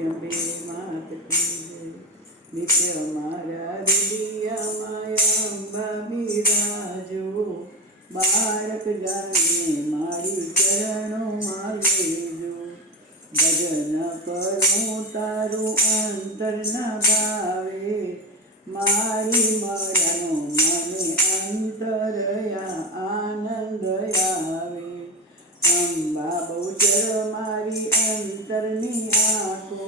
અંબે માત કી જય. નિત્ય મારા હૃદયમાં અંબા બિરાજો, બાળક જાણીને મારી ચરણોમાં લેજો. ભજન કરું તારું અંતરના ભાવે, મારી મરણો મને અંતરયા આનંદ આવે. અંબા બહુચર મારી અંતરની આંખો,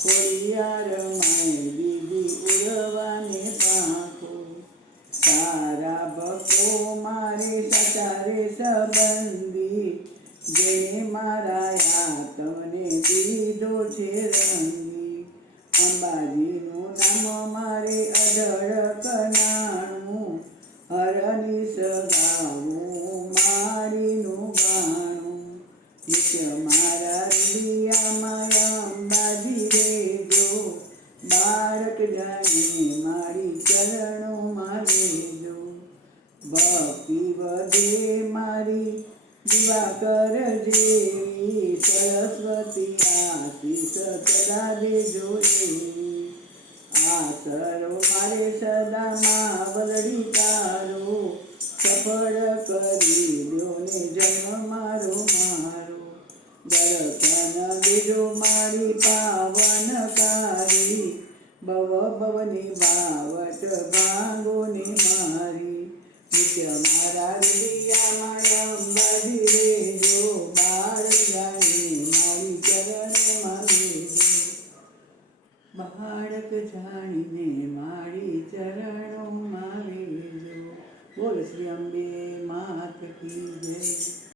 ખોડિયાર માએ દીધી ઉડવાને પાંખો. તારા ભક્તો મારે સચારે સંબંધી, જેને મારા આત્મને દીધો છે રંગી. અંબાજીનું નામ મારે અઢળક નાણું, હરની સગાવું મારીનું ગાણું. નિત્ય મારા હૃદયમાં અંબાજી રહેજો, બાળક જાણીને મારી ચરણોમાં લેજો. ભક્તિ વધે મારી દિવાકર જેવી, સરસ્વતી આશીષ સદા દેજો એવી. આસરો મારે સદા માવલડી તારો, સફળ કરી દો ને જન્મ મારો મારો. દર્શન દેજો મારી પાવનકારી, ભવ ભવની વાવટ ભાંગો ને મારી. નિત્ય મારા હૃદયમાં અંબાજી